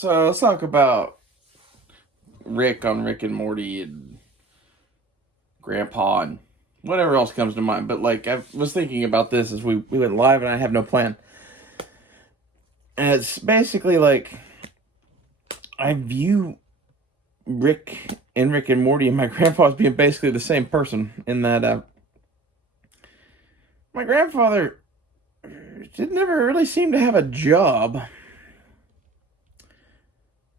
So let's talk about Rick on Rick and Morty and Grandpa and whatever else comes to mind. But like I was thinking about this as we went live, and I have no plan. And it's basically like I view Rick and Morty and my grandpa as being basically the same person in that my grandfather did never really seem to have a job.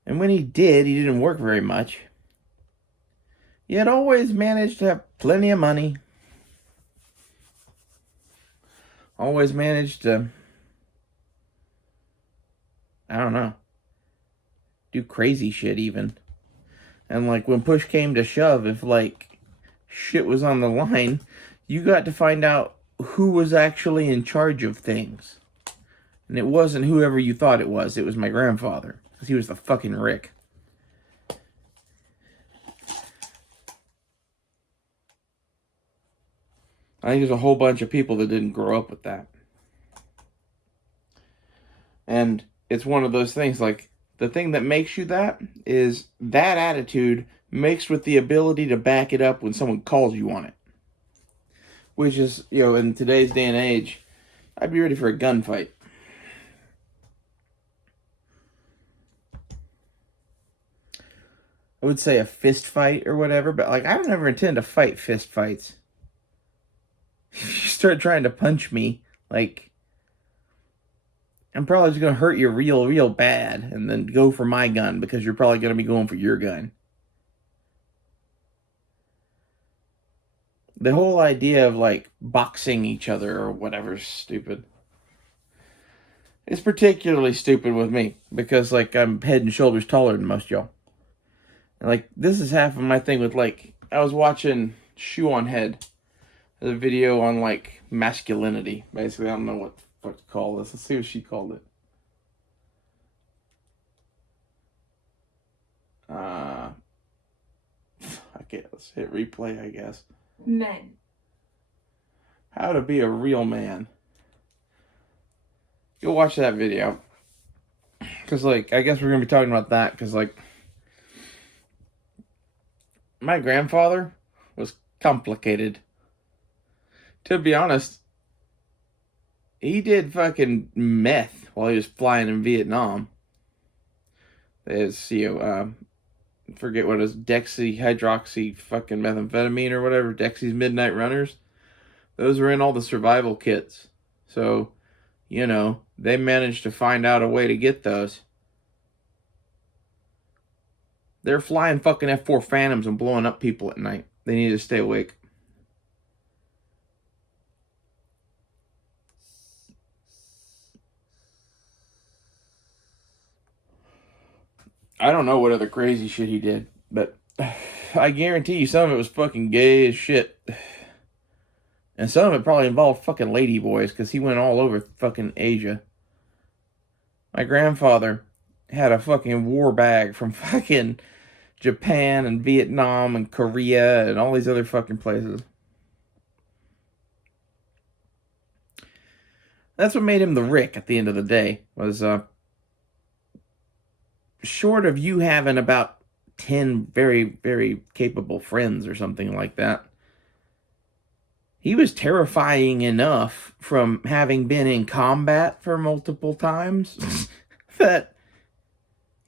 And when he did, he didn't work very much. He had always managed to have plenty of money. Always managed to, I don't know, do crazy shit even. And like when push came to shove, if like shit was on the line, you got to find out who was actually in charge of things. And it wasn't whoever you thought it was. It was my grandfather. Because he was the fucking Rick. I think there's a whole bunch of people that didn't grow up with that. And it's one of those things, like, the thing that makes you that is that attitude mixed with the ability to back it up when someone calls you on it. Which is, you know, in today's day and age, I'd be ready for a gunfight. I would say a fist fight or whatever, but like I don't ever intend to fight fist fights. If you start trying to punch me, like I'm probably just gonna hurt you real bad and then go for my gun because you're probably gonna be going for your gun. The whole idea of like boxing each other or whatever is stupid. It's particularly stupid with me because like I'm head and shoulders taller than most y'all. And like this is half of my thing with like I was watching Shoeonhead, a video on like masculinity. Basically, I don't know what the fuck to call this. Let's see what she called it. Okay, let's hit replay, I guess. Men. How to be a real man. You'll watch that video. Because, like, I guess we're going to be talking about that. Because, like, my grandfather was complicated. To be honest, he did fucking meth while he was flying in Vietnam. It's, you know, forget what it is, hydroxy fucking methamphetamine or whatever, Dexy's Midnight Runners. Those were in all the survival kits. So, you know, they managed to find out a way to get those. They're flying fucking F-4 Phantoms and blowing up people at night. They need to stay awake. I don't know what other crazy shit he did, but I guarantee you some of it was fucking gay as shit. And some of it probably involved fucking lady boys, because he went all over fucking Asia. My grandfather had a fucking war bag from fucking Japan and Vietnam and Korea and all these other fucking places. That's what made him the Rick at the end of the day, was short of you having about 10 very capable friends or something like that, he was terrifying enough from having been in combat for multiple times that,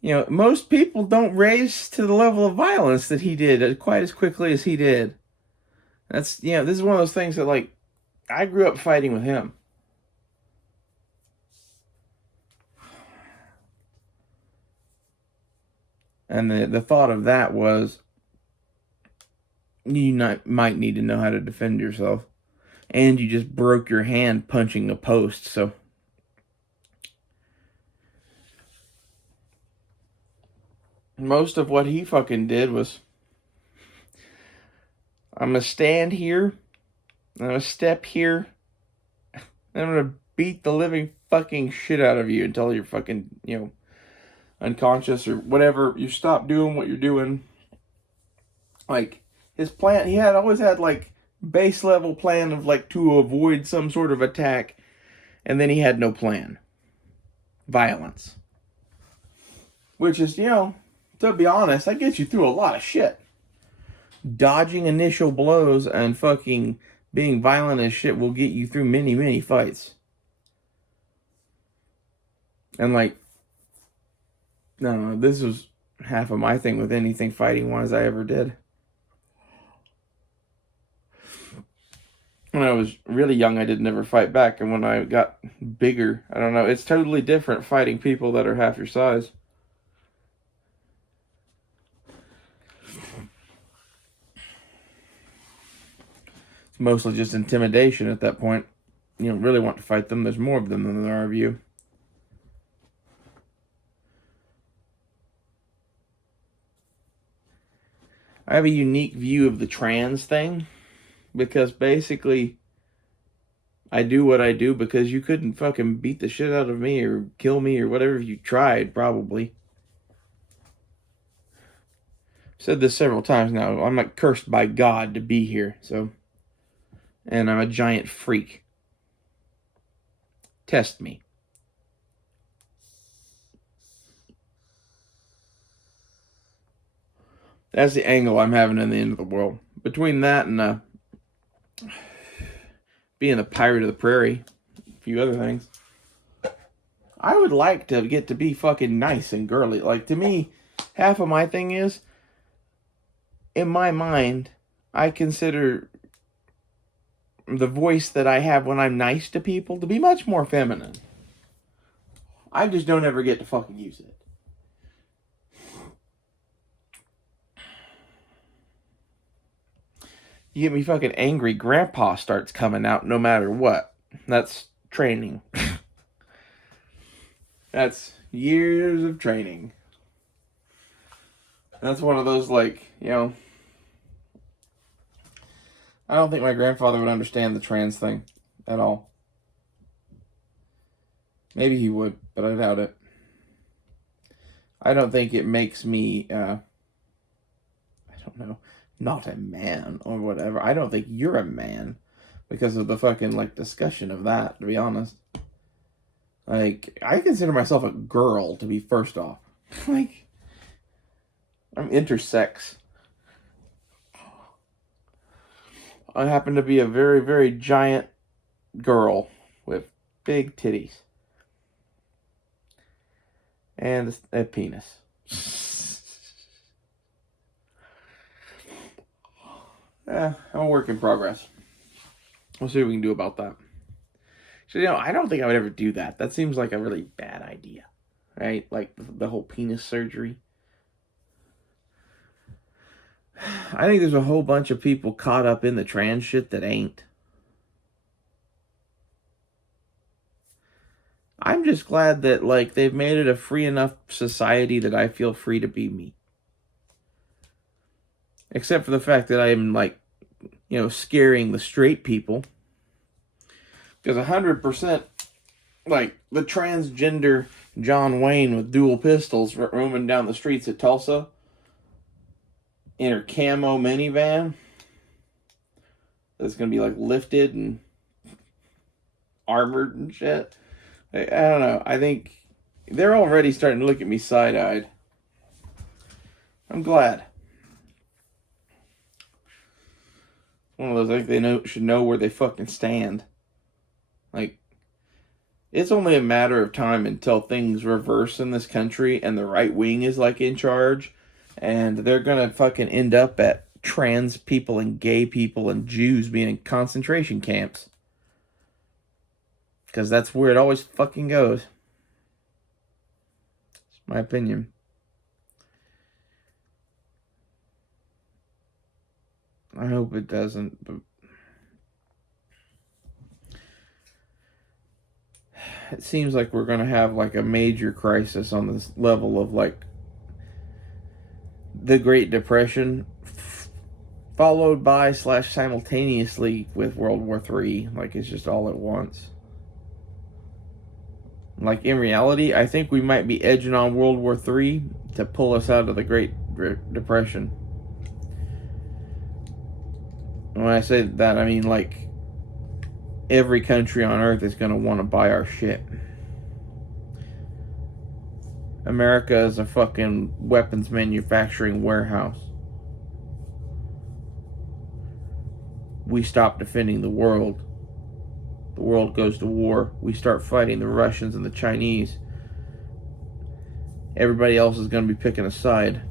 you know, most people don't raise to the level of violence that he did quite as quickly as he did. That's, you know, this is one of those things that, like, I grew up fighting with him. And the thought of that was, you might need to know how to defend yourself. And you just broke your hand punching a post, so. Most of what he fucking did was, I'm going to stand here, I'm going to step here, and I'm going to beat the living fucking shit out of you until you're fucking, you know, unconscious or whatever. You stop doing what you're doing. Like, his plan, he always had like base level plan of like to avoid some sort of attack, and then he had no plan. Violence. Which is, to be honest, that gets you through a lot of shit. Dodging initial blows and fucking being violent as shit will get you through many, many fights. And like, no, this was half of my thing with anything fighting wise I ever did. When I was really young, I did never fight back. And when I got bigger, I don't know, it's totally different fighting people that are half your size. It's mostly just intimidation at that point. You don't really want to fight them. There's more of them than there are of you. I have a unique view of the trans thing. Because basically, I do what I do because you couldn't fucking beat the shit out of me or kill me or whatever you tried, probably. I've said this several times now. I'm not cursed by God to be here, so. And I'm a giant freak. Test me. That's the angle I'm having in the end of the world. Between that and being a pirate of the prairie, a few other things, I would like to get to be fucking nice and girly. Like, to me, half of my thing is, in my mind, I consider the voice that I have when I'm nice to people to be much more feminine. I just don't ever get to fucking use it. You get me fucking angry, grandpa starts coming out no matter what. That's training. That's years of training. That's one of those, like, I don't think my grandfather would understand the trans thing at all. Maybe he would, but I doubt it. I don't think it makes me, I don't know, not a man or whatever. I don't think you're a man because of the fucking, like, discussion of that, to be honest. Like, I consider myself a girl, to be first off. Like, I'm intersex. I happen to be a very, very giant girl with big titties. And a penis. I'm a work in progress. We'll see what we can do about that. So, I don't think I would ever do that. That seems like a really bad idea. Right? Like the whole penis surgery. I think there's a whole bunch of people caught up in the trans shit that ain't. I'm just glad that, like, they've made it a free enough society that I feel free to be me. Except for the fact that I'm, like, scaring the straight people. Because 100%, like, the transgender John Wayne with dual pistols roaming down the streets of Tulsa in her camo minivan that's going to be, like, lifted and armored and shit. I don't know. I think they're already starting to look at me side-eyed. I'm glad. One of those, I think they should know where they fucking stand. Like, it's only a matter of time until things reverse in this country and the right wing is, like, in charge. And they're gonna fucking end up at trans people and gay people and Jews being in concentration camps. Because that's where it always fucking goes. It's my opinion. I hope it doesn't, but it seems like we're going to have, like, a major crisis on this level of, like, the Great Depression, followed by / simultaneously with World War III. Like, it's just all at once. Like, in reality, I think we might be edging on World War III to pull us out of the Great Depression. And when I say that, I mean, like, every country on Earth is going to want to buy our shit. America is a fucking weapons manufacturing warehouse. We stop defending the world. The world goes to war. We start fighting the Russians and the Chinese. Everybody else is going to be picking a side.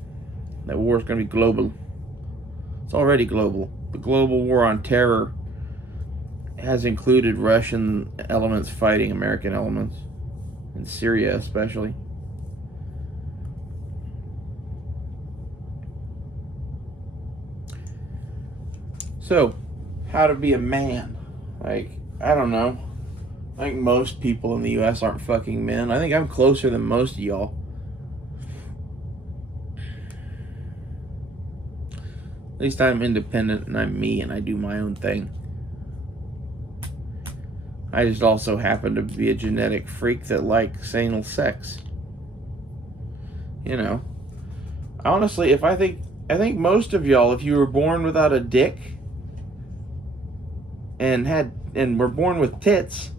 That war is going to be global. It's already global. The global war on terror has included Russian elements fighting American elements. In Syria especially. So, how to be a man? Like, I don't know. I think most people in the U.S. aren't fucking men. I think I'm closer than most of y'all. At least I'm independent and I'm me and I do my own thing. I just also happen to be a genetic freak that likes anal sex. You know. Honestly, I think most of y'all, if you were born without a dick and were born with tits,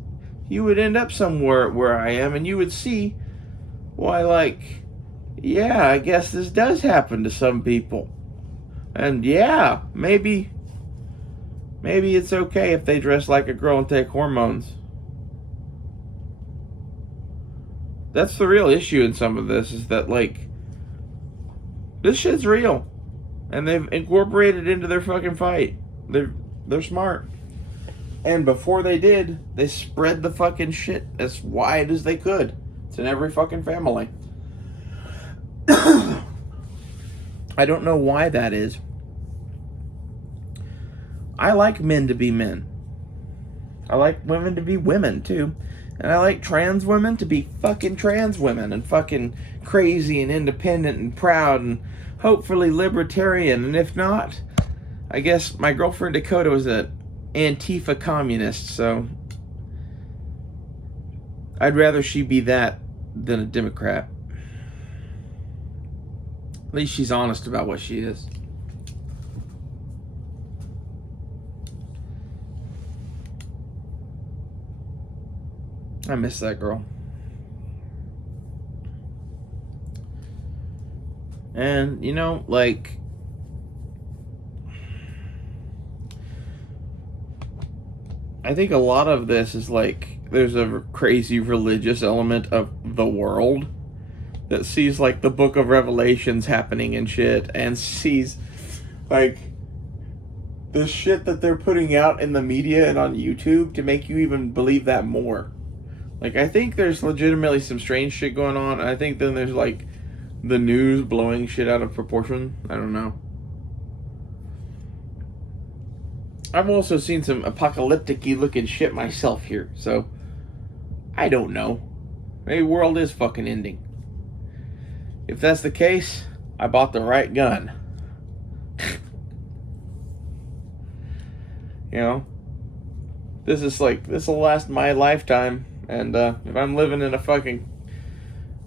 you would end up somewhere where I am and you would see why, like, yeah, I guess this does happen to some people. And yeah, maybe it's okay if they dress like a girl and take hormones. That's the real issue in some of this, is that, like, this shit's real. And they've incorporated it into their fucking fight. They're smart. And before they did, they spread the fucking shit as wide as they could. It's in every fucking family. I don't know why that is. I like men to be men. I like women to be women, too. And I like trans women to be fucking trans women. And fucking crazy and independent and proud and hopefully libertarian. And if not, I guess my girlfriend Dakota was an Antifa communist, so I'd rather she be that than a Democrat. At least she's honest about what she is. I miss that girl. And, you know, like, I think a lot of this is like, there's a crazy religious element of the world that sees, like, the book of Revelations happening and shit, and sees, like, the shit that they're putting out in the media and on YouTube to make you even believe that more. Like, I think there's legitimately some strange shit going on, and I think then there's, like, the news blowing shit out of proportion. I don't know. I've also seen some apocalyptic-y looking shit myself here, so I don't know. Maybe the world is fucking ending. If that's the case, I bought the right gun. You know? This will last my lifetime, and if I'm living in a fucking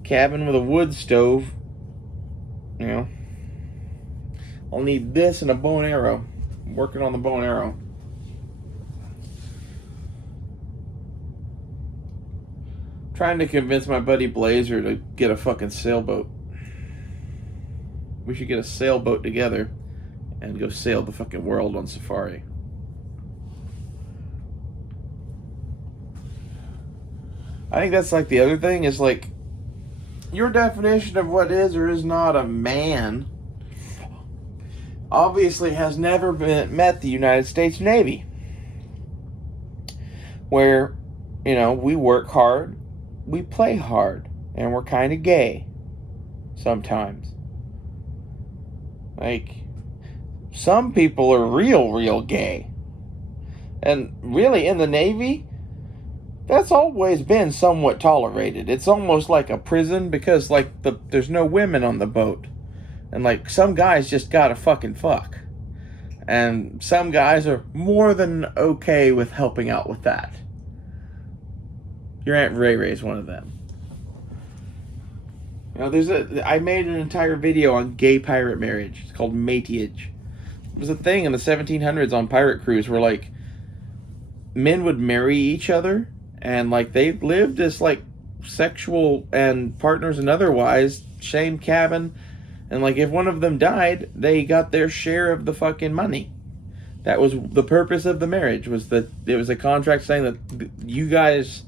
cabin with a wood stove, you know, I'll need this and a bow and arrow. I'm working on the bow and arrow. Trying to convince my buddy Blazer to get a fucking sailboat. We should get a sailboat together and go sail the fucking world on safari. I think that's like the other thing is, like, your definition of what is or is not a man obviously has never met the United States Navy, where, you know, we work hard, we play hard, and we're kind of gay sometimes. Like, some people are real gay. And really, in the Navy, that's always been somewhat tolerated. It's almost like a prison because, like, there's no women on the boat. And, like, some guys just gotta fucking fuck. And some guys are more than okay with helping out with that. Your Aunt Ray Ray's one of them. You know, I made an entire video on gay pirate marriage. It's called mateage. It was a thing in the 1700s on pirate crews where, like, men would marry each other and, like, they lived as, like, sexual and partners and otherwise, same cabin. And like if one of them died, they got their share of the fucking money. That was the purpose of the marriage, was that it was a contract saying that you guys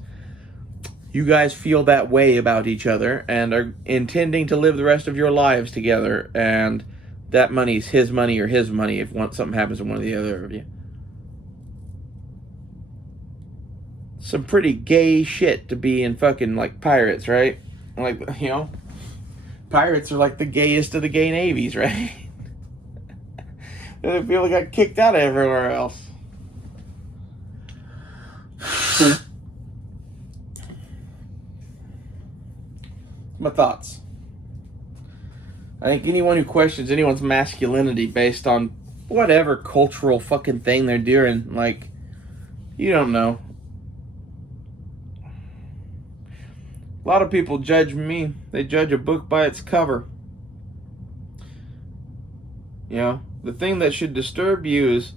feel that way about each other and are intending to live the rest of your lives together, and that money's his money or his money if something happens to one or the other of you. Some pretty gay shit to be in fucking like pirates, right? Like, you know, pirates are like the gayest of the gay navies, right? The people got kicked out of everywhere else. My thoughts. I think anyone who questions anyone's masculinity based on whatever cultural fucking thing they're doing, like, you don't know. A lot of people judge me. They judge a book by its cover. You know, the thing that should disturb you is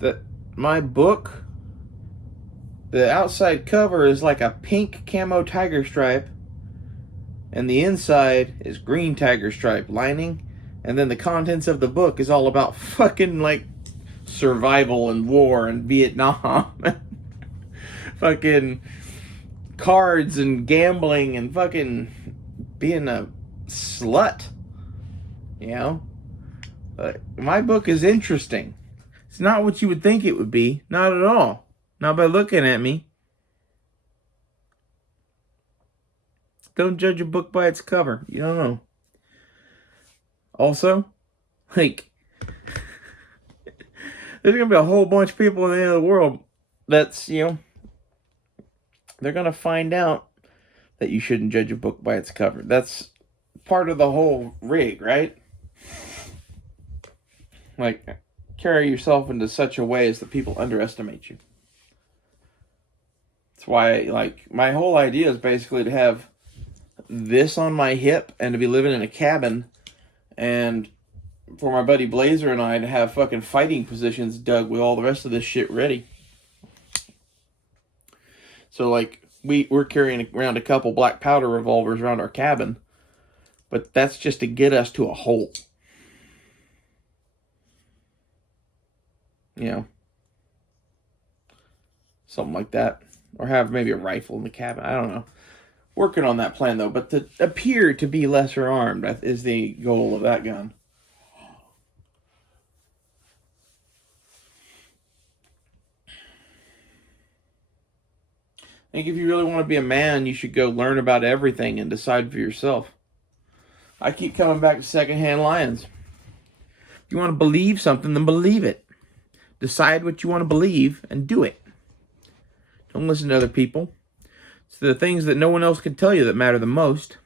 that my book, the outside cover is like a pink camo tiger stripe, and the inside is green tiger stripe lining, and then the contents of the book is all about fucking like survival and war and Vietnam. Fucking cards and gambling and fucking being a slut. You know? My book is interesting. It's not what you would think it would be. Not at all. Not by looking at me. Don't judge a book by its cover. You don't know. Also, like, there's going to be a whole bunch of people in the end of the world that's, you know, they're going to find out that you shouldn't judge a book by its cover. That's part of the whole rig, right? Like, carry yourself into such a way as that people underestimate you. That's why, like, my whole idea is basically to have this on my hip and to be living in a cabin, and for my buddy Blazer and I to have fucking fighting positions dug with all the rest of this shit ready. So, like, we're carrying around a couple black powder revolvers around our cabin, but that's just to get us to a hole. You know, something like that. Or have maybe a rifle in the cabin. I don't know. Working on that plan, though. But to appear to be lesser armed is the goal of that gun. I think if you really want to be a man, you should go learn about everything and decide for yourself. I keep coming back to secondhand lions. If you want to believe something, then believe it. Decide what you want to believe and do it. Don't listen to other people. It's the things that no one else can tell you that matter the most.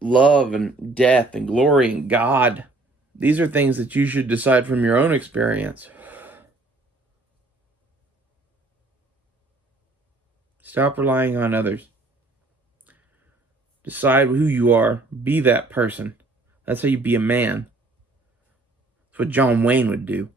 Love and death and glory and God. These are things that you should decide from your own experience. Stop relying on others. Decide who you are. Be that person. That's how you be a man. That's what John Wayne would do.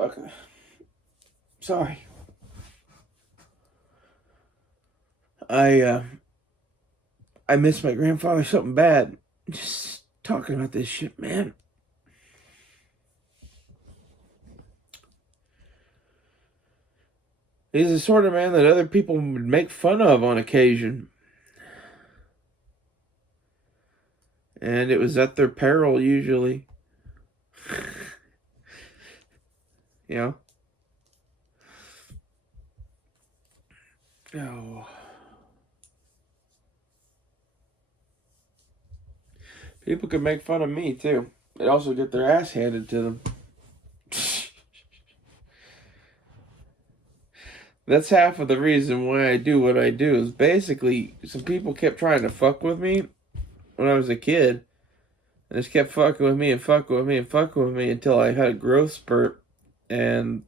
Okay. Sorry. I miss my grandfather something bad. Just talking about this shit, man. He's the sort of man that other people would make fun of on occasion. And it was at their peril, usually. You know? Oh. People could make fun of me, too. They also get their ass handed to them. That's half of the reason why I do what I do. Is basically, some people kept trying to fuck with me when I was a kid. And just kept fucking with me and fucking with me and fucking with me until I had a growth spurt. And,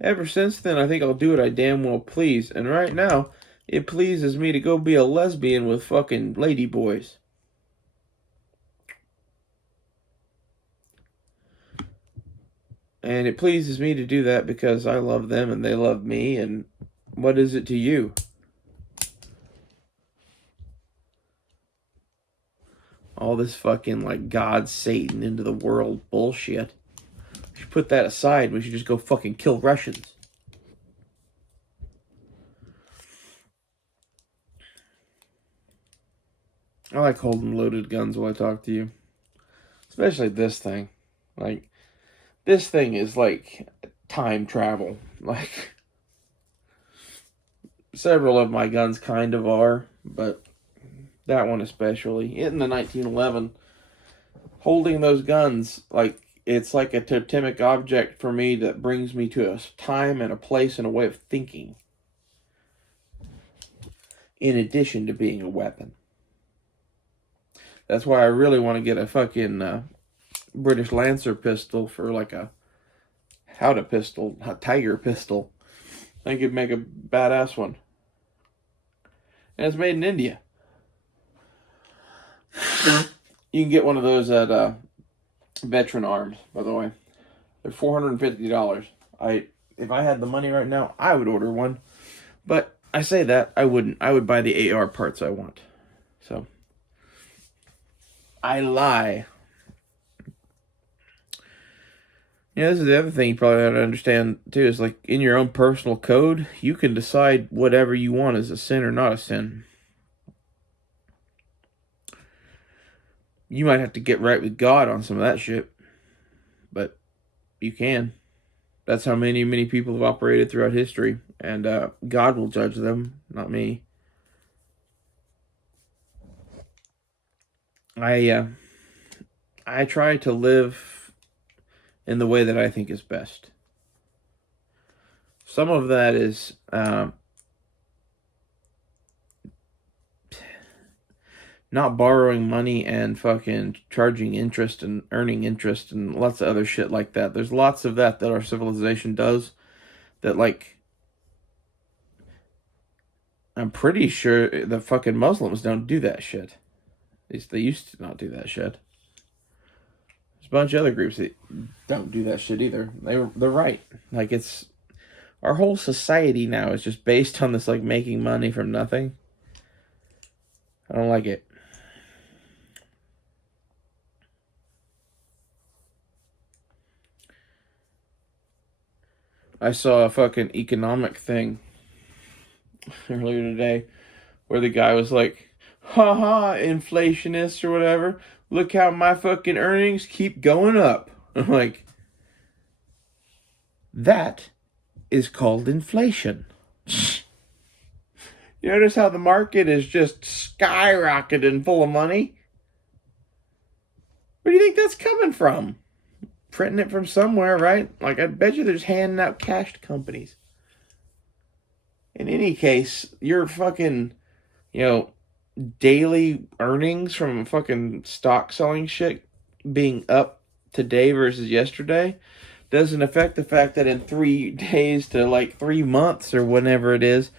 ever since then, I think I'll do what I damn well please. And right now, it pleases me to go be a lesbian with fucking lady boys. And it pleases me to do that because I love them and they love me. And what is it to you? All this fucking like God, Satan into the world bullshit. We should put that aside. We should just go fucking kill Russians. I like holding loaded guns while I talk to you. Especially this thing. Like, this thing is like time travel. Like, several of my guns kind of are, but that one especially. In the 1911, holding those guns, like, it's like a totemic object for me that brings me to a time and a place and a way of thinking. In addition to being a weapon. That's why I really want to get a fucking British Lancer pistol for like a tiger pistol. I think it'd make a badass one. And it's made in India. You can get one of those at Veteran Arms, by the way. They're $450. If I had the money right now, I would order one. But I say that, I wouldn't. I would buy the AR parts I want. So, I lie. This is the other thing you probably have to understand, too, is like, in your own personal code, you can decide whatever you want is a sin or not a sin. You might have to get right with God on some of that shit. But you can. That's how many people have operated throughout history. And God will judge them, not me. I try to live in the way that I think is best. Some of that is not borrowing money and fucking charging interest and earning interest and lots of other shit like that. There's lots of that our civilization does that, like, I'm pretty sure the fucking Muslims don't do that shit. At least they used to not do that shit. There's a bunch of other groups that don't do that shit either. They're right. Like, it's our whole society now is just based on this, like, making money from nothing. I don't like it. I saw a fucking economic thing earlier today where the guy was like, haha, inflationist or whatever. Look how my fucking earnings keep going up. I'm like, that is called inflation. You notice how the market is just skyrocketing full of money? Where do you think that's coming from? Printing it from somewhere, right? Like, I bet you they're just handing out cash to companies. In any case, your fucking, daily earnings from fucking stock selling shit being up today versus yesterday doesn't affect the fact that in 3 days to like 3 months or whenever it is,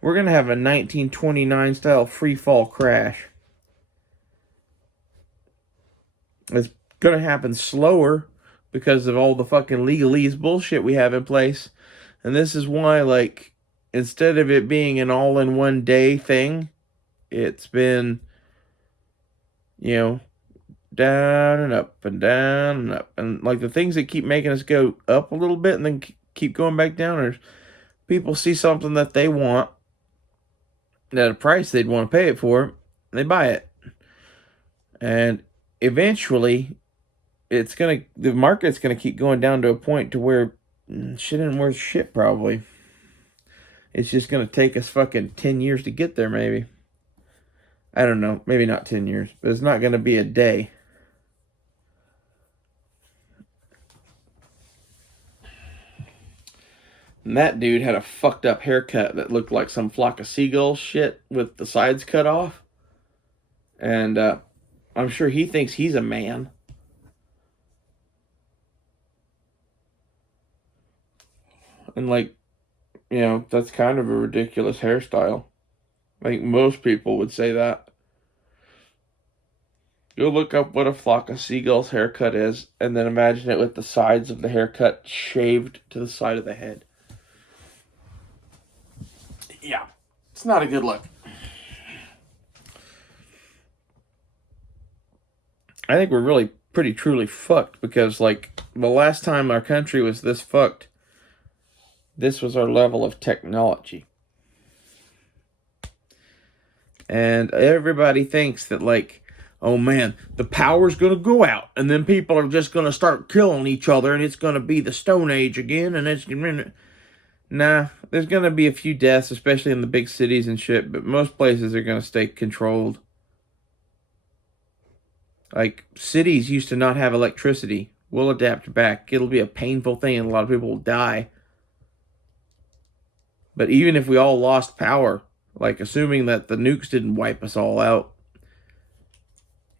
we're going to have a 1929 style free fall crash. It's going to happen slower because of all the fucking legalese bullshit we have in place. And this is why, like, instead of it being an all-in-one day thing, it's been, down and up and down and up. And, like, the things that keep making us go up a little bit and then keep going back down are people see something that they want at a price they'd want to pay it for, and they buy it. And eventually, the market's gonna keep going down to a point to where shit isn't worth shit, probably. It's just gonna take us fucking 10 years to get there, maybe. I don't know, maybe not 10 years, but it's not gonna be a day. And that dude had a fucked up haircut that looked like some flock of seagulls shit with the sides cut off. And I'm sure he thinks he's a man. And like, that's kind of a ridiculous hairstyle. I think most people would say that. Go look up what a flock of seagulls haircut is, and then imagine it with the sides of the haircut shaved to the side of the head. Yeah, it's not a good look. I think we're really pretty truly fucked because, like, the last time our country was this fucked, this was our level of technology. And everybody thinks that, like, oh man, the power's gonna go out, and then people are just gonna start killing each other, and it's gonna be the Stone Age again, and it's gonna... Nah, there's gonna be a few deaths, especially in the big cities and shit, but most places are gonna stay controlled. Like, cities used to not have electricity. We'll adapt back. It'll be a painful thing, and a lot of people will die. But even if we all lost power, like, assuming that the nukes didn't wipe us all out,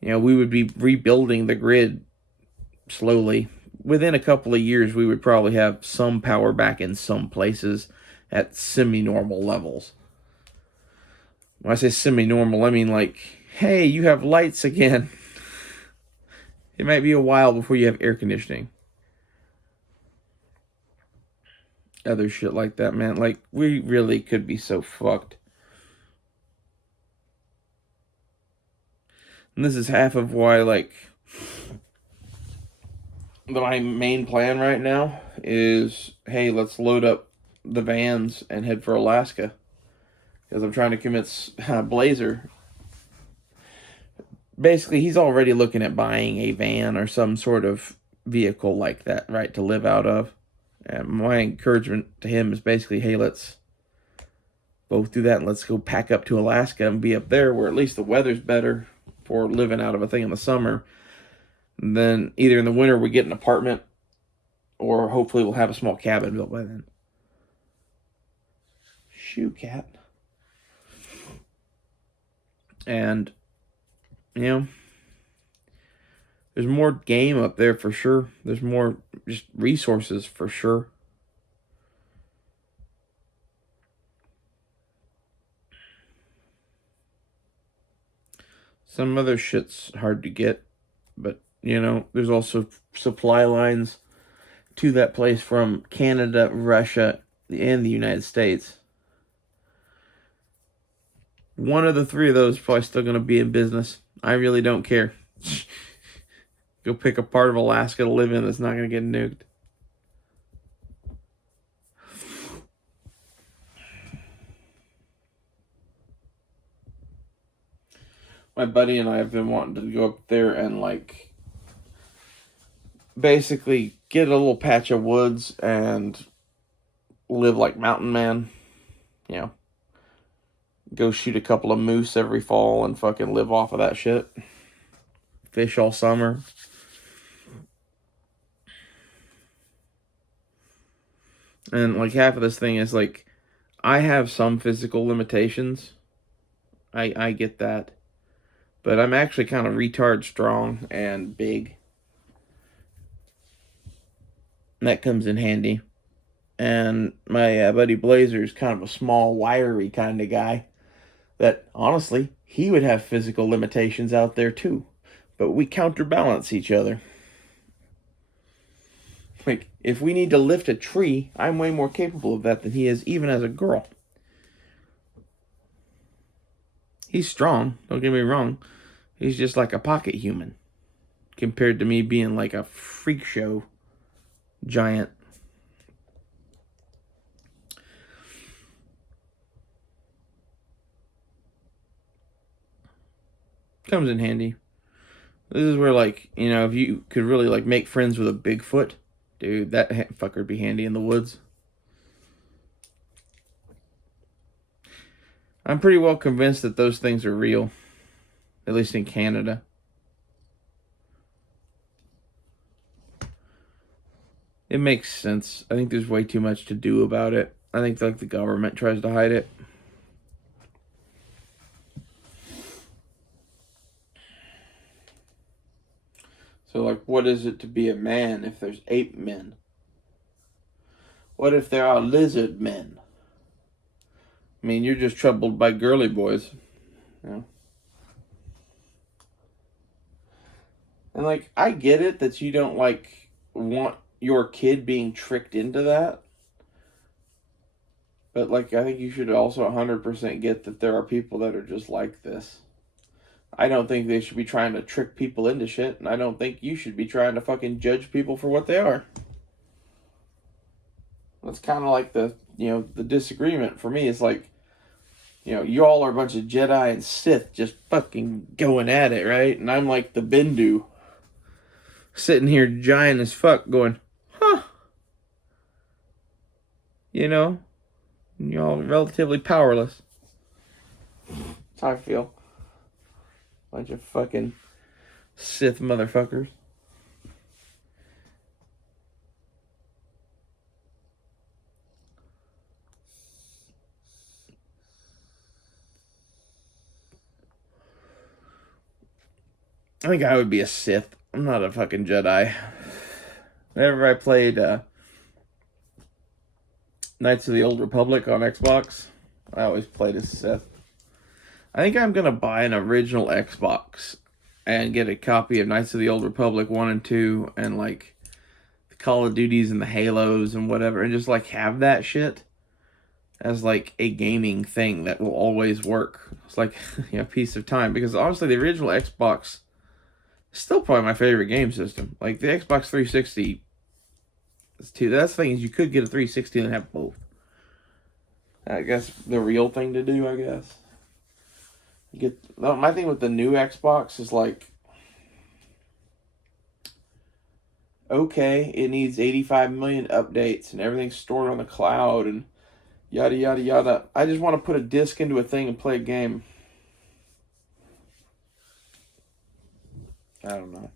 we would be rebuilding the grid slowly. Within a couple of years, we would probably have some power back in some places at semi-normal levels. When I say semi-normal, I mean like, hey, you have lights again. It might be a while before you have air conditioning. Other shit like that, man. Like, we really could be so fucked. And this is half of why, like, my main plan right now is, hey, let's load up the vans and head for Alaska. Because I'm trying to convince Blazer. Basically, he's already looking at buying a van or some sort of vehicle like that, right, to live out of. And my encouragement to him is basically, hey, let's both do that and let's go pack up to Alaska and be up there where at least the weather's better for living out of a thing in the summer. And then either in the winter we get an apartment or hopefully we'll have a small cabin built by then. Shoo, cat. And, there's more game up there for sure. There's more just resources for sure. Some other shit's hard to get, but, there's also supply lines to that place from Canada, Russia, and the United States. One of the three of those is probably still going to be in business. I really don't care. Go pick a part of Alaska to live in that's not going to get nuked. My buddy and I have been wanting to go up there and, like, basically get a little patch of woods and live like mountain man. Go shoot a couple of moose every fall and fucking live off of that shit. Fish all summer. And, like, half of this thing is, like, I have some physical limitations. I get that. But I'm actually kind of retard strong and big. And that comes in handy. And my buddy Blazer is kind of a small, wiry kind of guy. That, honestly, he would have physical limitations out there too. But we counterbalance each other. Like, if we need to lift a tree, I'm way more capable of that than he is, even as a girl. He's strong, don't get me wrong. He's just like a pocket human. Compared to me being like a freak show giant. Comes in handy. This is where, like, if you could really, like, make friends with a Bigfoot, dude, that fucker would be handy in the woods. I'm pretty well convinced that those things are real. At least in Canada. It makes sense. I think there's way too much to do about it. I think, like, the government tries to hide it. So, like, what is it to be a man if there's ape men? What if there are lizard men? I mean, you're just troubled by girly boys, you know? And, like, I get it that you don't, like, want your kid being tricked into that. But, like, I think you should also 100% get that there are people that are just like this. I don't think they should be trying to trick people into shit, and I don't think you should be trying to fucking judge people for what they are. That's kind of like the disagreement for me is like, you all are a bunch of Jedi and Sith just fucking going at it, right? And I'm like the Bendu, sitting here giant as fuck going, huh. You're all relatively powerless. That's how I feel. Bunch of fucking Sith motherfuckers. I think I would be a Sith. I'm not a fucking Jedi. Whenever I played Knights of the Old Republic on Xbox, I always played as Sith. I think I'm going to buy an original Xbox and get a copy of Knights of the Old Republic 1 and 2 and, like, the Call of Duties and the Halos and whatever, and just, like, have that shit as, like, a gaming thing that will always work. It's like, a piece of time. Because, honestly, the original Xbox is still probably my favorite game system. Like, the Xbox 360 is too. That's the thing, is you could get a 360 and have both. I guess the real thing to do, I guess. My thing with the new Xbox is like, okay, it needs 85 million updates and everything's stored on the cloud and yada yada yada. I just want to put a disc into a thing and play a game. I don't know.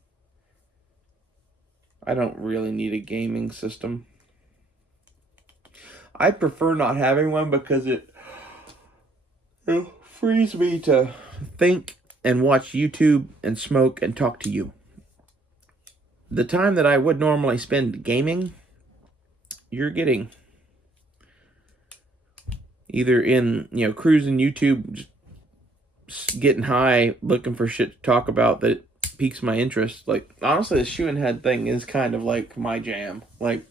I don't really need a gaming system. I prefer not having one because it frees me to think and watch YouTube and smoke and talk to you. The time that I would normally spend gaming, you're getting either in, cruising YouTube, just getting high, looking for shit to talk about that piques my interest. Like, honestly, the Shoeonhead thing is kind of like my jam. Like,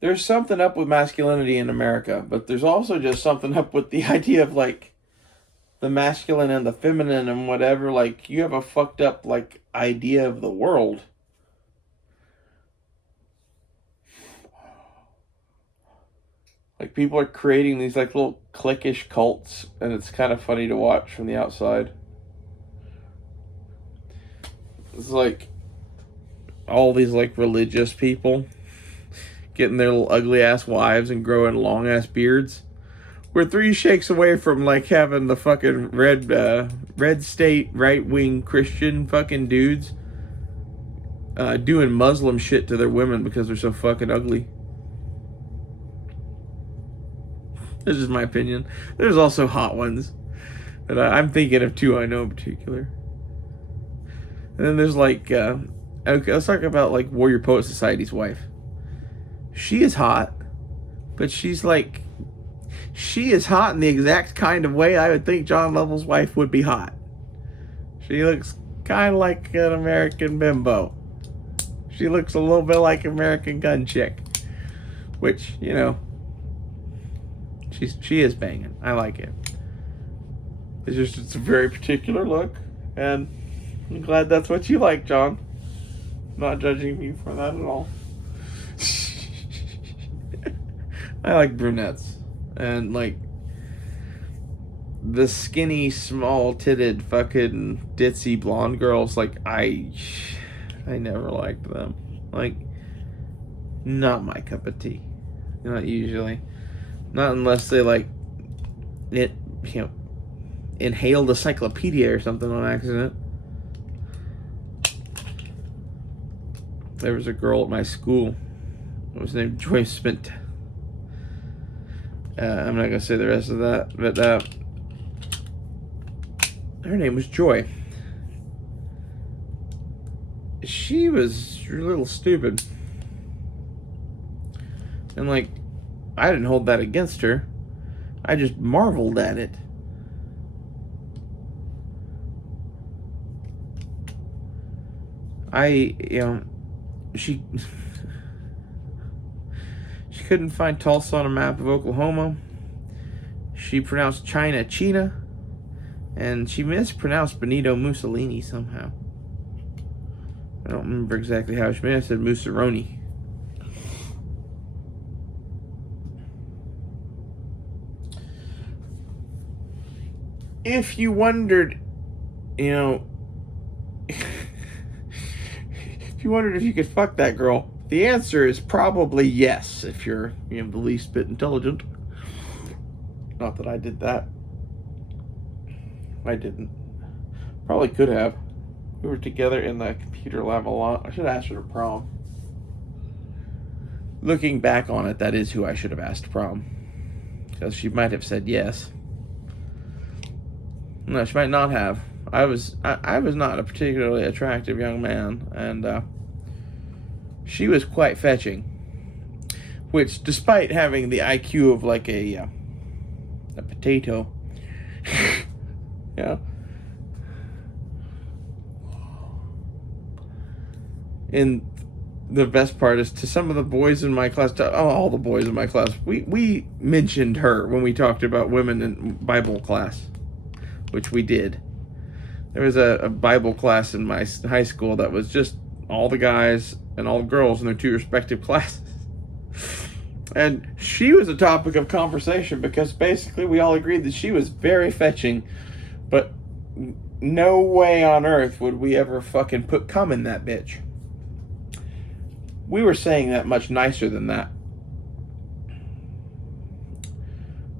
there's something up with masculinity in America, but there's also just something up with the idea of, like, the masculine and the feminine and whatever. Like, you have a fucked up, like, idea of the world. Like, people are creating these, like, little cliquish cults, and it's kind of funny to watch from the outside. It's like all these, like, religious people getting their little ugly ass wives and growing long ass beards. We're 3 shakes away from, like, having the fucking red state right wing Christian fucking dudes doing Muslim shit to their women because they're so fucking ugly. This is my opinion. There's also hot ones, but I'm thinking of 2 I know in particular. And then there's, like, okay, let's talk about, like, Warrior Poet Society's wife. She is hot, but she is hot in the exact kind of way I would think John Lovell's wife would be hot. She looks kind of like an American bimbo. She looks a little bit like American gun chick, which, she is banging. I like it. It's a very particular look, and I'm glad that's what you like, John. I'm not judging you for that at all. I like brunettes. And, like, the skinny, small-titted, fucking ditzy blonde girls, like, I never liked them. Like, not my cup of tea. Not usually. Not unless they, like, inhaled a cyclopedia or something on accident. There was a girl at my school. It was named Joy Smith. I'm not going to say the rest of that, but her name was Joy. she was a little stupid. And, like, I didn't hold that against her. I just marveled at it. She she couldn't find Tulsa on a map of Oklahoma. She pronounced China, China. And she mispronounced Benito Mussolini somehow. I don't remember exactly how. She may have said Mussolini. If you wondered, if you wondered if you could fuck that girl, the answer is probably yes, if you're the least bit intelligent. Not that I did that. I didn't. Probably could have. We were together in the computer lab a lot. I should have asked her to prom. Looking back on it, that is who I should have asked to prom. Because she might have said yes. No, she might not have. I was not a particularly attractive young man, and she was quite fetching. Which, despite having the IQ of like a potato, yeah. And the best part is, to some of the boys in my class, all the boys in my class, we mentioned her when we talked about women in Bible class, which we did. There was a Bible class in my high school that was just all the guys and all the girls in their two respective classes. And she was a topic of conversation because basically we all agreed that she was very fetching, but no way on earth would we ever fucking put cum in that bitch. We were saying that much nicer than that.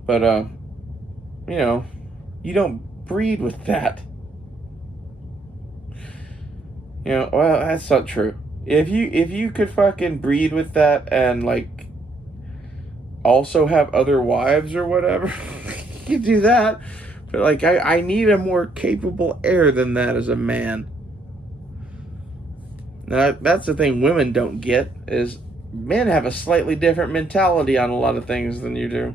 But, you don't breed with that. Well, that's not true. If you could fucking breed with that and, like, also have other wives or whatever, you could do that. But, like, I need a more capable heir than that as a man. Now, that's the thing women don't get, is men have a slightly different mentality on a lot of things than you do.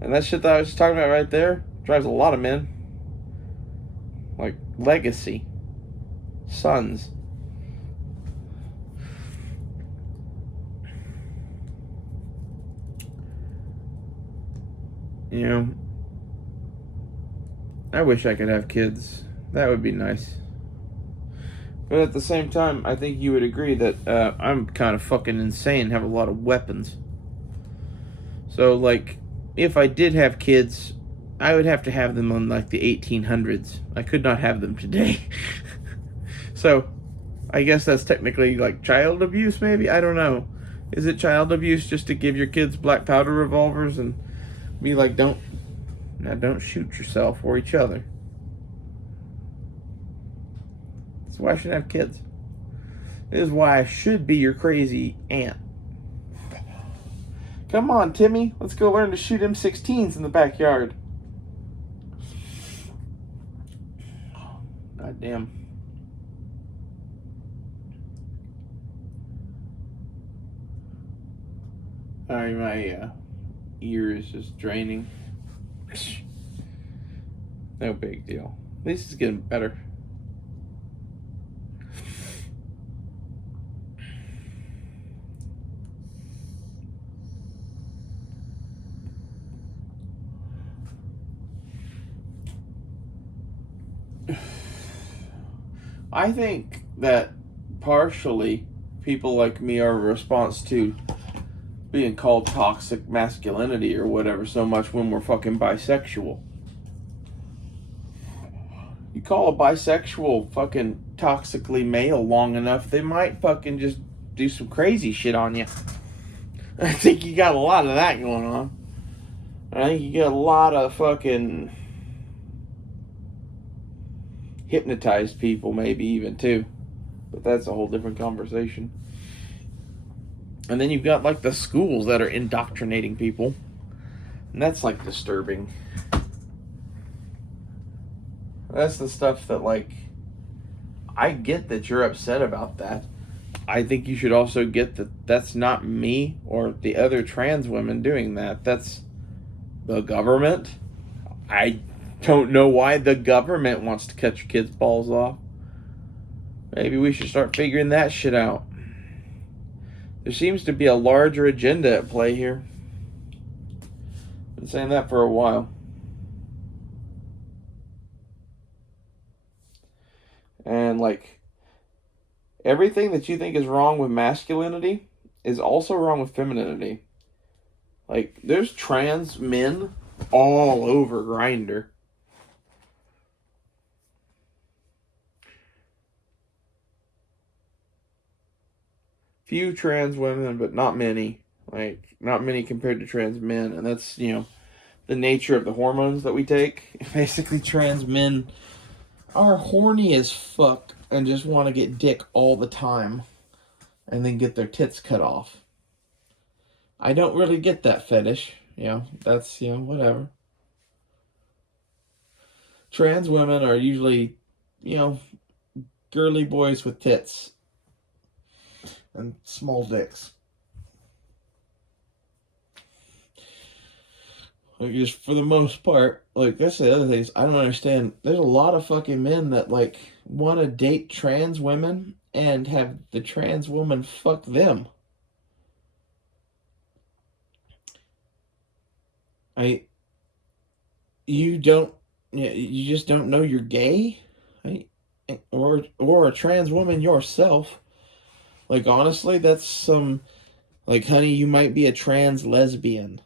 And that shit that I was talking about right there drives a lot of men. Like, legacy. Sons. I wish I could have kids. That would be nice. But at the same time, I think you would agree that I'm kind of fucking insane, have a lot of weapons. So, like, if I did have kids, I would have to have them on, like, the 1800s. I could not have them today. So, I guess that's technically, like, child abuse, maybe? I don't know. Is it child abuse just to give your kids black powder revolvers and be like, don't shoot yourself or each other? That's why I shouldn't have kids. This is why I should be your crazy aunt. Come on, Timmy. Let's go learn to shoot M16s in the backyard. God damn. Sorry, my ear is just draining. No big deal. At least it's getting better. I think that partially people like me are a response to being called toxic masculinity or whatever so much when we're fucking bisexual. You call a bisexual fucking toxically male long enough, they might fucking just do some crazy shit on you. I think you got a lot of that going on. I think you got a lot of fucking hypnotized people, maybe even too. But that's a whole different conversation. And then you've got like the schools that are indoctrinating people. And that's like disturbing. That's the stuff that, like, I get that you're upset about that. I think you should also get that that's not me or the other trans women doing that. That's the government. I don't know why the government wants to cut your kids' balls off. Maybe we should start figuring that shit out. There seems to be a larger agenda at play here. Been saying that for a while. And like everything that you think is wrong with masculinity is also wrong with femininity. Like there's trans men all over Grindr. Few trans women, but not many. Like not many compared to trans men, and that's the nature of the hormones that we take. Basically, trans men are horny as fuck and just want to get dick all the time and then get their tits cut off. I don't really get that fetish. That's, whatever. Trans women are usually, girly boys with tits and small dicks. Like, just for the most part, like, that's the other things I don't understand. There's a lot of fucking men that, like, want to date trans women and have the trans woman fuck them. You just don't know you're gay? Or a trans woman yourself. Like, honestly, that's some, like, honey, you might be a trans lesbian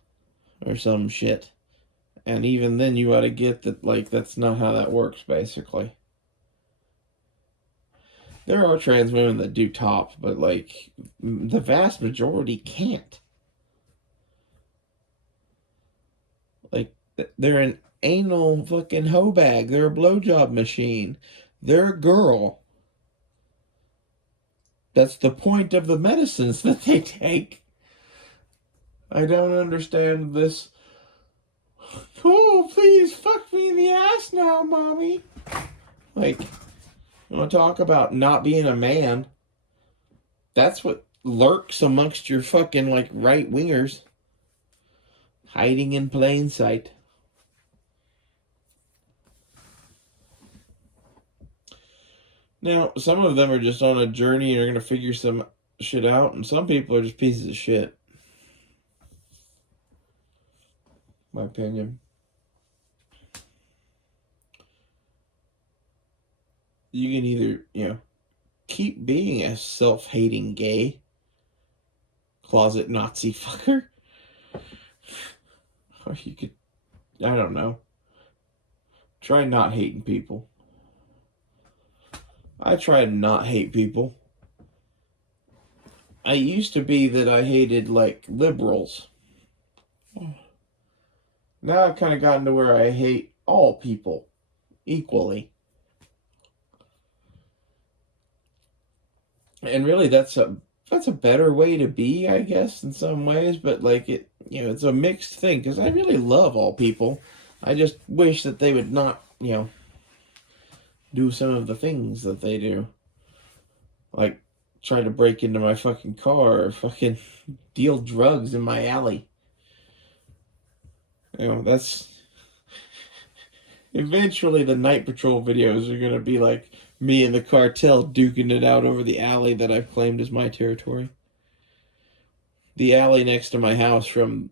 or some shit. And even then, you ought to get that, like, that's not how that works, basically. There are trans women that do top, but, like, the vast majority can't. Like, they're an anal fucking hoe bag. They're a blowjob machine. They're a girl. That's the point of the medicines that they take. I don't understand this. Oh, please fuck me in the ass now, mommy. Like, you want to talk about not being a man? That's what lurks amongst your fucking, like, right wingers. Hiding in plain sight. Now, some of them are just on a journey and are going to figure some shit out, and some people are just pieces of shit. My opinion. You can either, keep being a self-hating gay, closet Nazi fucker, or you could, I don't know, try not hating people. I try to not hate people. I used to be that I hated, like, liberals. Now I've kind of gotten to where I hate all people equally. And really, that's a better way to be, I guess, in some ways. But, like, it's a mixed thing, because I really love all people. I just wish that they would not, do some of the things that they do. Like, try to break into my fucking car or fucking deal drugs in my alley. That's... Eventually, the Night Patrol videos are going to be like me and the cartel duking it out over the alley that I've claimed as my territory. The alley next to my house from,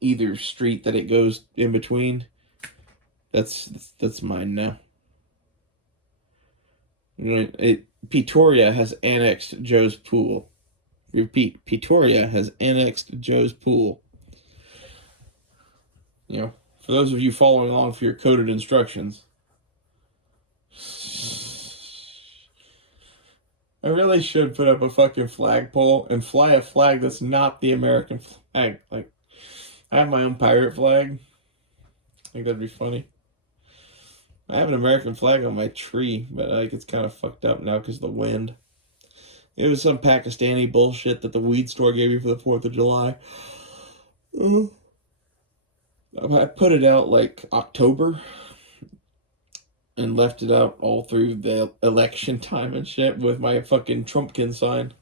either street that it goes in between, that's mine now. Pretoria has annexed Joe's Pool. Repeat, Pretoria has annexed Joe's Pool. For those of you following along for your coded instructions. I really should put up a fucking flagpole and fly a flag that's not the American flag. Like, I have my own pirate flag. I think that'd be funny. I have an American flag on my tree, but like it's kind of fucked up now because of the wind. It was some Pakistani bullshit that the weed store gave me for the 4th of July. I put it out like October. and left it up all through the election time and shit with my fucking Trumpkin sign.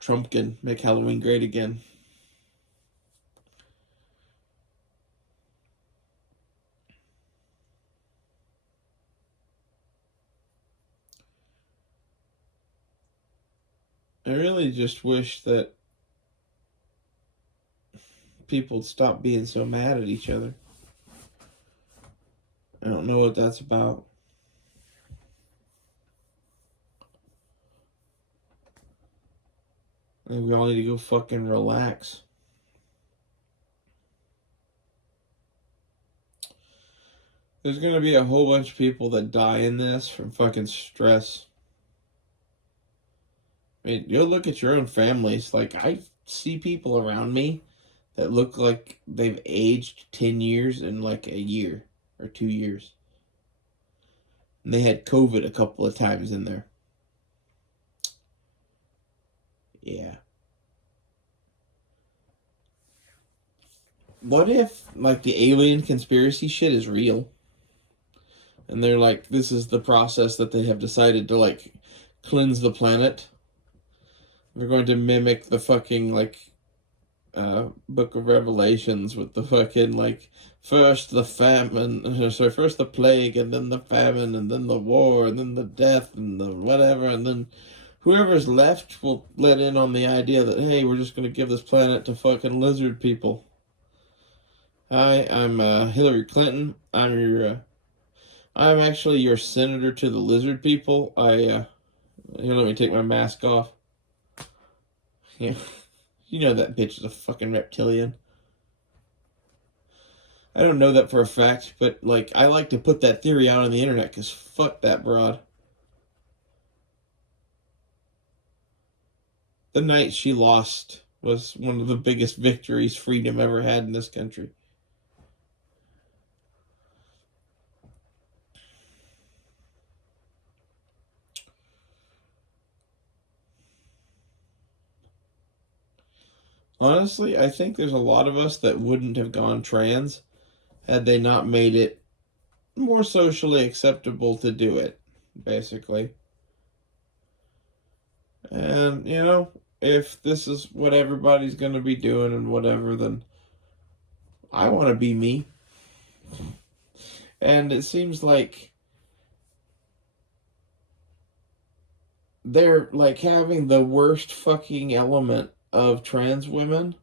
Trumpkin, make Halloween great again. I really just wish that people would stop being so mad at each other. I don't know what that's about. I think we all need to go fucking relax. There's gonna be a whole bunch of people that die in this from fucking stress. I mean, you'll look at your own families. Like, I see people around me that look like they've aged 10 years in like a year or 2 years. And they had COVID a couple of times in there. Yeah. What if, like, the alien conspiracy shit is real? And they're like, this is the process that they have decided to, like, cleanse the planet. They're going to mimic the fucking, like, Book of Revelations with the fucking, like, first the famine, sorry, first the plague, and then the famine, and then the war, and then the death, and the whatever, and then whoever's left will let in on the idea that, hey, we're just going to give this planet to fucking lizard people. Hi, I'm Hillary Clinton. I'm actually your senator to the lizard people. Here, let me take my mask off. Yeah. You know that bitch is a fucking reptilian. I don't know that for a fact, but, like, I like to put that theory out on the internet, because fuck that broad. The night she lost was one of the biggest victories freedom ever had in this country. Honestly, I think there's a lot of us that wouldn't have gone trans had they not made it more socially acceptable to do it, basically. And, you know, if this is what everybody's going to be doing and whatever, then I want to be me. And it seems like they're, like, having the worst fucking element of trans women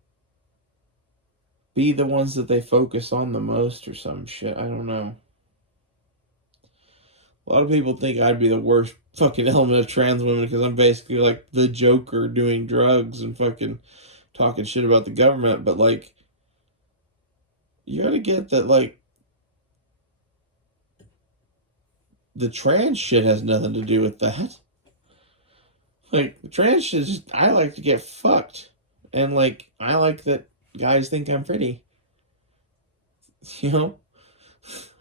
be the ones that they focus on the most or some shit. I don't know. A lot of people think I'd be the worst fucking element of trans women because I'm basically like the Joker doing drugs and fucking talking shit about the government. But, like, you gotta get that, like, the trans shit has nothing to do with that. Like, the trans shit is just, I like to get fucked. And, like, I like that guys think I'm pretty. You know?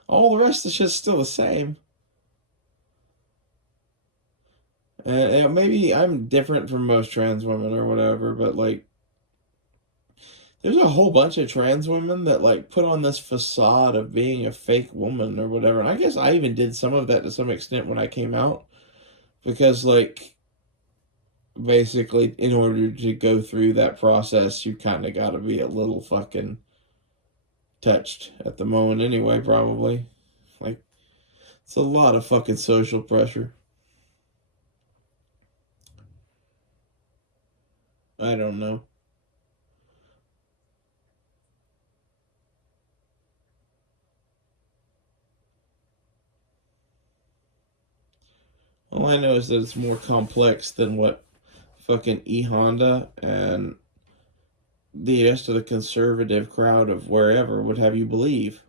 All the rest of the shit's still the same. And maybe I'm different from most trans women or whatever, but, like, there's a whole bunch of trans women that, like, put on this facade of being a fake woman or whatever. And I guess I even did some of that to some extent when I came out. Because, like, basically, in order to go through that process, you kind of got to be a little fucking touched at the moment anyway, probably. Like, it's a lot of fucking social pressure. I don't know. All I know is that it's more complex than what fucking E Honda and the rest of the conservative crowd of wherever would have you believe.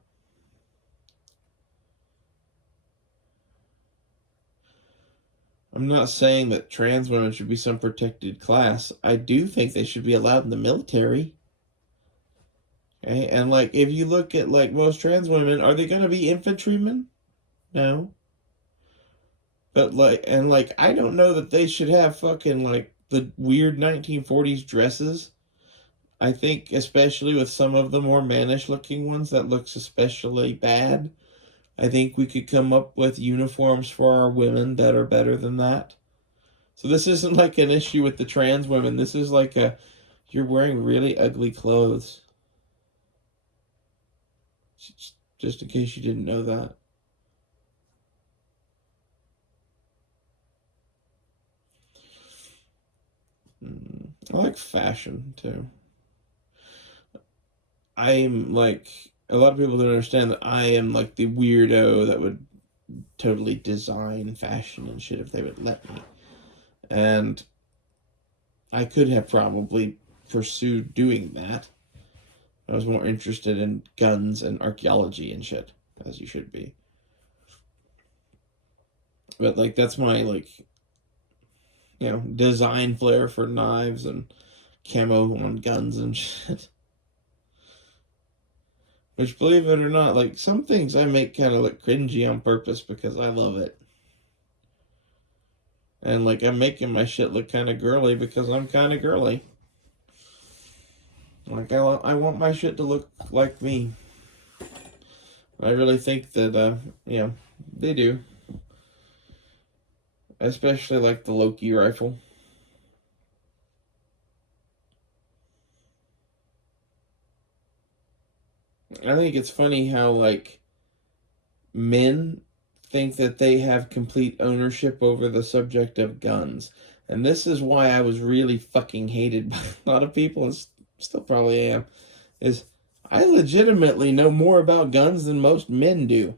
I'm not saying that trans women should be some protected class. I do think they should be allowed in the military. Okay? And, like, if you look at, like, most trans women, are they going to be infantrymen? No. But, like, and, like, I don't know that they should have fucking, like, the weird 1940s dresses. I think, especially with some of the more mannish looking ones, that looks especially bad. I think we could come up with uniforms for our women that are better than that. So this isn't like an issue with the trans women. This is like you're wearing really ugly clothes. Just in case you didn't know that. I like fashion too. I'm like, a lot of people don't understand that I am like the weirdo that would totally design fashion and shit if they would let me. And I could have probably pursued doing that. I was more interested in guns and archaeology and shit, as you should be. But like that's my like design flair for knives and camo on guns and shit. Which, believe it or not, like some things I make kind of look cringy on purpose because I love it. And like I'm making my shit look kind of girly because I'm kind of girly. Like I want my shit to look like me. I really think that they do. Especially like the Loki rifle. I think it's funny how like men think that they have complete ownership over the subject of guns. And this is why I was really fucking hated by a lot of people, and still probably am, is I legitimately know more about guns than most men do.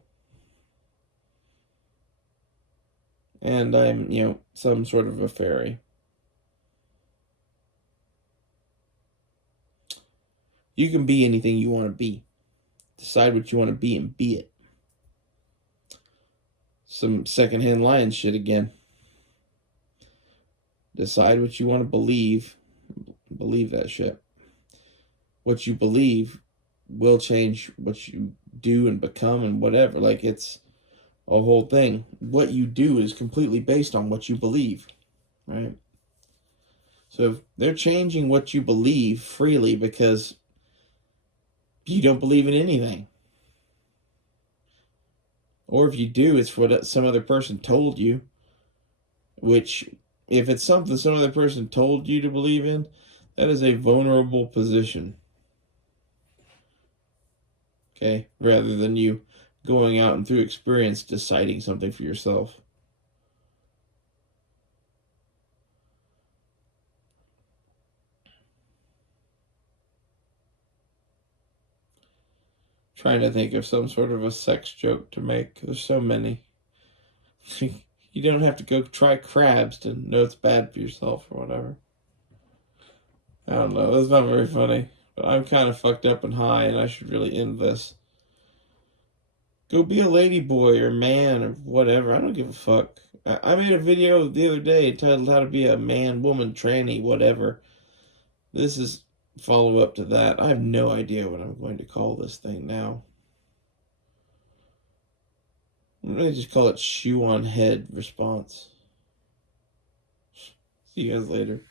And I'm, some sort of a fairy. You can be anything you want to be. Decide what you want to be and be it. Some secondhand lion shit again. Decide what you want to believe. Believe that shit. What you believe will change what you do and become and whatever. Like it's a whole thing. What you do is completely based on what you believe, right? So if they're changing what you believe freely because you don't believe in anything, or if you do, it's what some other person told you, which if it's something some other person told you to believe in, that is a vulnerable position. Okay? Rather than you going out and through experience deciding something for yourself. Trying to think of some sort of a sex joke to make. There's so many. You don't have to go try crabs to know it's bad for yourself or whatever. I don't know. That's not very funny. But I'm kind of fucked up and high, and I should really end this. Go be a lady boy or man or whatever. I don't give a fuck. I made a video the other day entitled How to Be a Man, Woman, Tranny, whatever. This is follow up to that. I have no idea what I'm going to call this thing now. I'm going to just call it Shoeonhead response. See you guys later.